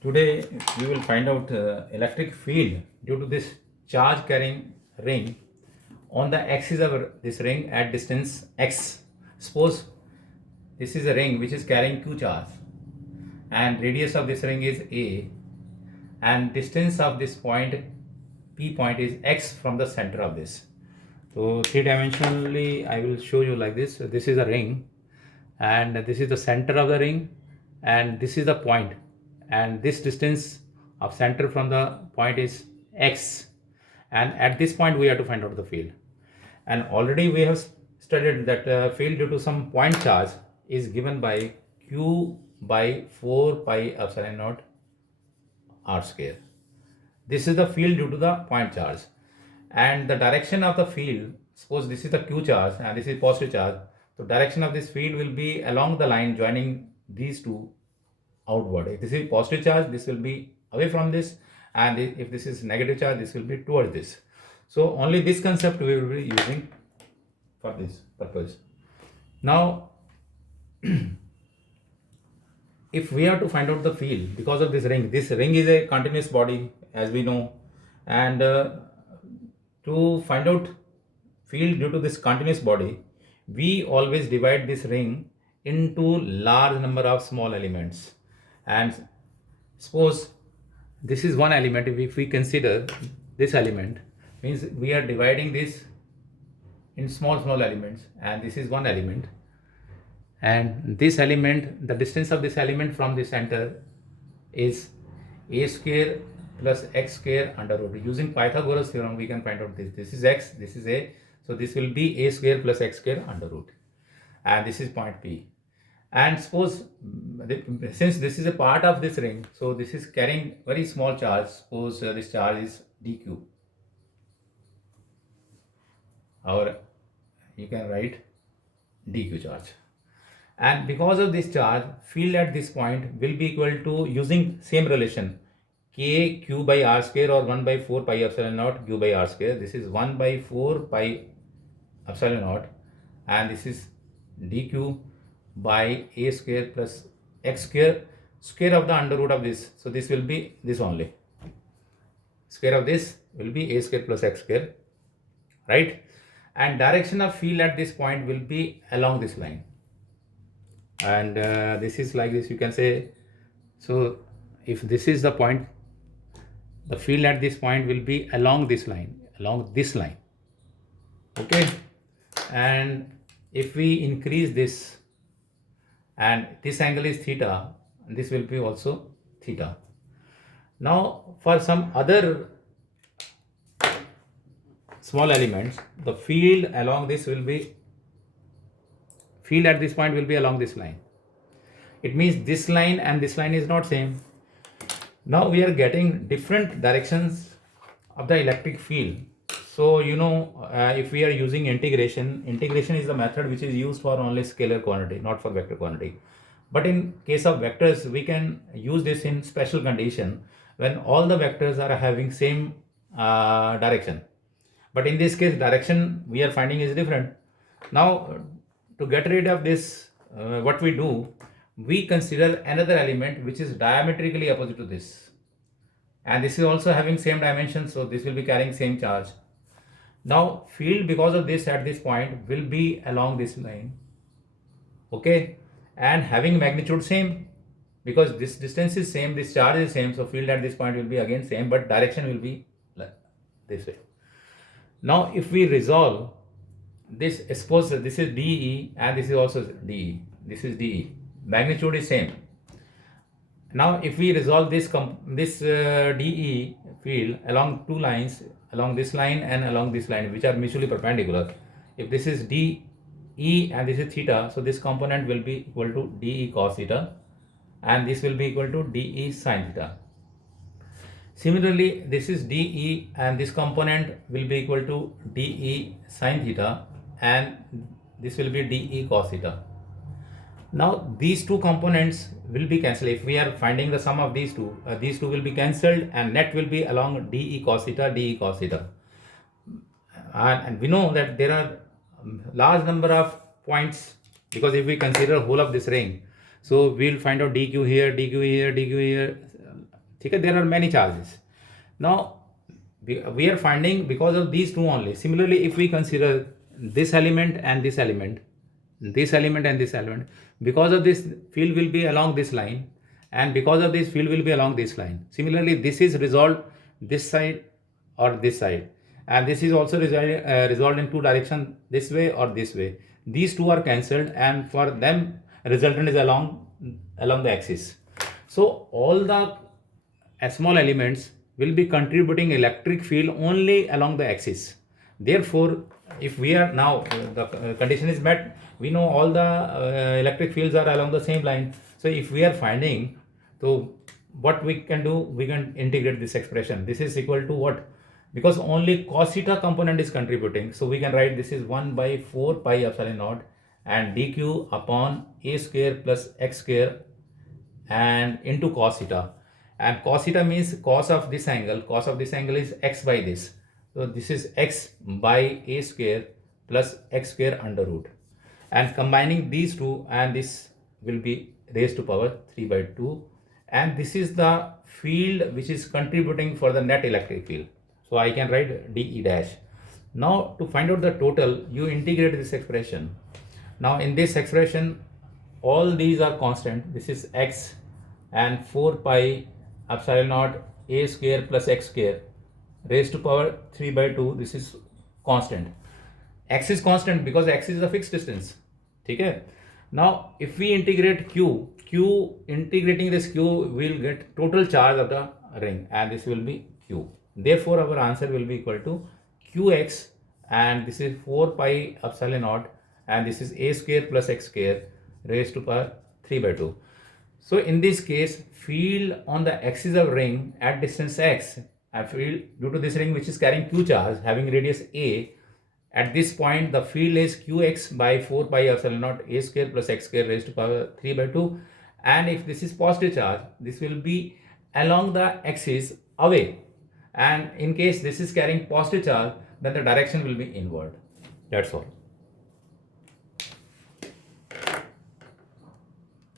Today we will find out electric field due to this charge carrying ring on the axis of this ring at distance x. Suppose this is a ring which is carrying q charge and radius of this ring is a and distance of this point p point is x from the center of this. So three dimensionally I will show you like this. So this is a ring and this is the center of the ring and this is the point, and this distance of center from the point is x, and at this point we have to find out the field. And already we have studied that field due to some point charge is given by q by 4 pi epsilon naught r square. This is the field due to the point charge, and the direction of the field, suppose this is the q charge and this is positive charge, so direction of this field will be along the line joining these two outward. If this is positive charge, this will be away from this, and if this is negative charge, this will be towards this. So only this concept we will be using for this purpose. Now if we are to find out the field because of this ring is a continuous body as we know, and to find out field due to this continuous body, we always divide this ring into large number of small elements. And suppose this is one element. If we consider this element, means we are dividing this in small elements, and this is one element, and this element, the distance of this element from the center is a square plus x square under root. Using Pythagoras theorem we can find out this is x, this is a, so this will be a square plus x square under root, and this is point P. And suppose since this is a part of this ring, so this is carrying very small charge. Suppose this charge is dq, or you can write dq charge, and because of this charge, field at this point will be equal to, using same relation, k q by r square or 1 by 4 pi epsilon naught q by r square. This is 1 by 4 pi epsilon naught, and this is dq by a square plus x square, square of the under root of this. So this will be this only. Square of this will be a square plus x square, right? And direction of field at this point will be along this line. And this is like this, you can say. So if this is the point, the field at this point will be along this line, okay. And if we increase this, and this angle is theta, and this will be also theta. Now for some other small elements, the field along this will be, field at this point will be along this line. It means this line and this line is not same. Now we are getting different directions of the electric field. So if we are using integration is the method which is used for only scalar quantity, not for vector quantity. But in case of vectors, we can use this in special condition when all the vectors are having same direction. But in this case, direction we are finding is different. Now to get rid of this, what we do, we consider another element which is diametrically opposite to this, and this is also having same dimension, so this will be carrying same charge. Now field because of this at this point will be along this line, okay, and having magnitude same, because this distance is same, this charge is same, so field at this point will be again same, but direction will be like this way. Now if we resolve this, suppose this is DE and this is also DE, this is DE, magnitude is same. Now if we resolve this DE field along two lines, along this line and along this line, which are mutually perpendicular, if this is DE and this is theta, so this component will be equal to DE cos theta, and this will be equal to DE sin theta. Similarly, this is DE and this component will be equal to DE sin theta, and this will be DE cos theta. Now these two components will be cancelled. If we are finding the sum of these two will be cancelled, and net will be along DE cos theta. And we know that there are large number of points because if we consider whole of this ring, so we'll find out dq here, dq here, dq here. Okay, there are many charges. Now we are finding because of these two only. Similarly, if we consider this element and this element, this element and this element, because of this field will be along this line, and because of this field will be along this line. Similarly, this is resolved this side or this side, and this is also resolved in two directions, this way or this way. These two are cancelled, and for them resultant is along the axis. So all the small elements will be contributing electric field only along the axis. Therefore, if we are now the condition is met, we know all the electric fields are along the same line. So if we are finding, so what we can do, we can integrate this expression. This is equal to what? Because only cos theta component is contributing, so we can write this is 1 by 4 pi epsilon naught and dq upon a square plus x square and into cos theta. And cos theta means cos of this angle. Cos of this angle is x by this. So this is x by a square plus x square under root. And combining these two, and this will be raised to power 3 by 2. And this is the field which is contributing for the net electric field. So I can write dE dash. Now to find out the total, you integrate this expression. Now in this expression, all these are constant. This is x and 4 pi epsilon naught a square plus x square raised to power 3 by 2. This is constant. X is constant because x is a fixed distance. Okay. Now if we integrate q, integrating this q will get total charge of the ring, and this will be q. Therefore our answer will be equal to qx, and this is 4 pi epsilon naught, and this is a square plus x square raised to power 3 by 2. So in this case, field on the axis of ring at distance x, a field due to this ring which is carrying q charge having radius a, at this point the field is qx by 4 pi epsilon naught a square plus x square raised to power 3 by 2. And if this is positive charge, this will be along the axis away. And in case this is carrying positive charge, then the direction will be inward. That's all.